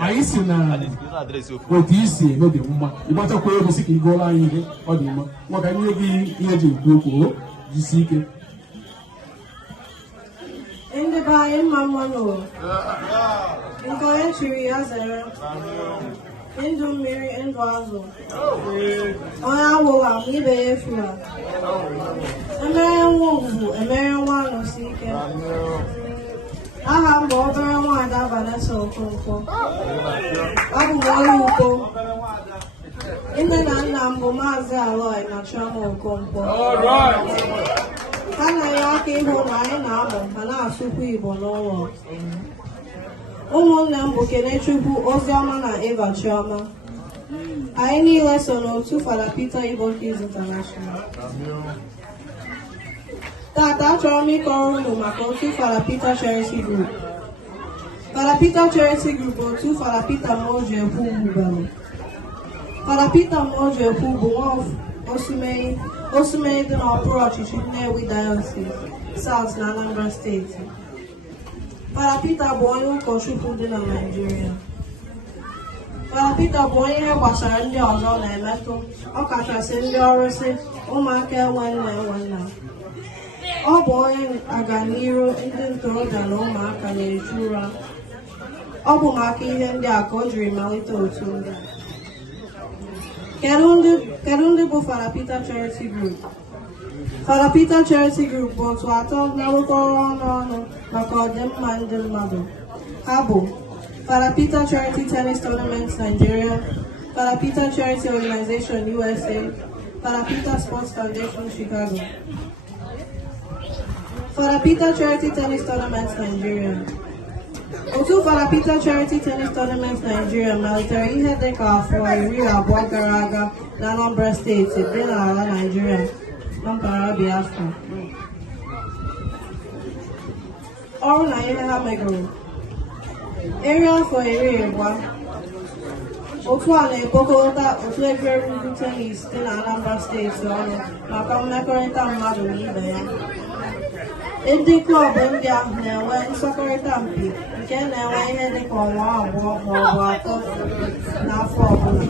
anyị si na otu isi eme dị mma ịgbachakwa ego si ka ị gụọla anyị ihe ọ dị mma maka nye gị ihe eji ekwu okwu jisi ike ndị be anyị mma mmanụ nke onye chiri ya zere ndụ mmiri ndụ azụ onye awụwa ma ibe ya efula emere nwa ugwu emere nwa anụsi ike aha m bụ obere nwaada Vanessa Okonkwo abụ m onye Ukpo nne na nna m bụ Maazị Aloy na Chioma Okonkwo ha na-enye aka ịhụ na anyị na-amụ ma na-asụkwa Igbo n'ụlọ ụmụnne m bụ Kenechukwu Oziọma na Eva Chioma anyị niile so n'otu Fada Peter Igbo Kids International. Tata achọrọ m ịkọrọ unu maka otu Fada Peter Charity Group. Fada Peter Charity Group bụ otu Fada Peter Mojiekwu wubere. Fada Peter Mojiekwu bụ nwa Osumeyi dị n'okpuru ọchịchị Nnewi Diocese South na Anambra Steeti. Fada Peter bụ onye ụkọchukwu dị na Naịjirịa. Fada Peter bụ onye ihe gbasara ndị ọzọ na-emetụ ọkachasị ndị ọrụsị ụmụaka enwe nna enwe nna. Ọ bụ onye ọganiru ndị ntorobịa na ụmụaka na-eju ụra. Ọ bụ maka ihe ndị a ka o jiri malite otu ndị a. Kedu ndị bụ Fada Peter Charity Group? Fada Peter Charity Group bụ otu atọ na-arụkọrọ ọnụ maka ọdịmma ndị mmadụ. Ha bụ Fada Peter Charity Tennis Tournament Nigeria, Fada Peter Charity Organization USA, Fada Peter Sports Foundation Chicago. Fada Peter Charity Tennis Tournament Nigeria. Otu Fada Peter Charity Tennis Tournament Nigeria malitere ihe dịka afọ 12 gara aga na Anambra Steeti dị n'ala Nigeria na mpaghara Biafra. Ọrụ na ihe ha megoro eri afọ 10 otu a na-ekpokọta otu egwuregwu tenis dị na Anambra Steeti ọnụ maka mmekọrịta mmadụ na ibe ya. Ndị klọb ndị ahụ na-enwe nsọkọrịta mpi nke na-enwe ihe dịka ọnwa 2 maọbụ 3 n'afọ ọbụla.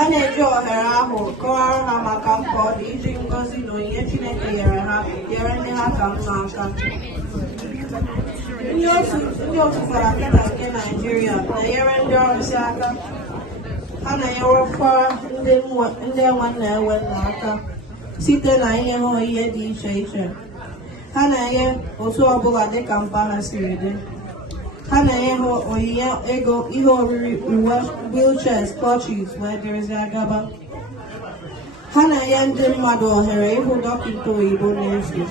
A na-eji ohere ahụ kọwara ha maka mkpa ọ dị iji ngọzi na onyinye Chineke nyere ndị ha ka mma aka. Ndị otu Fada Peter nke Naịjirịa na-enyere ndị ọrụsị aka. Ha na-enyerekwa ndị enwe nna enwe nna aka site na inye ha ihe dị iche iche. Ha na-enye otu ọbụla dịka mpa ha siri dị. Ha na-enye ha onyinye ego, ihe oriri, uwe, wheelchairs, clutches wdg. Ha na-enye ndị mmadụ ohere ịhụ dọkịta oyibo n'efu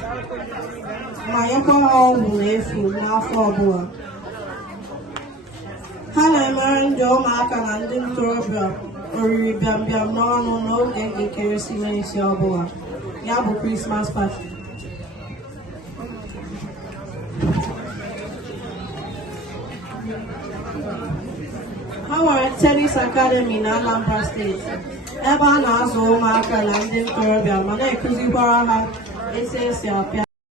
ma nyekwa ha ọgwụ n'efu n'afọ ọbụla. Ha na-emere ndị ụmụaka na ndị ntorobịa oriri bịambịam n'ọnụ n'oge nke ekeresimesi ọbụla, ya bụ Christmas party. Ha nwere tennis academy na Anambra Steeti ebe a na-azụ ụmụaka na ndị ntorobịa ma na-ekụzikwara ha etu esi apịa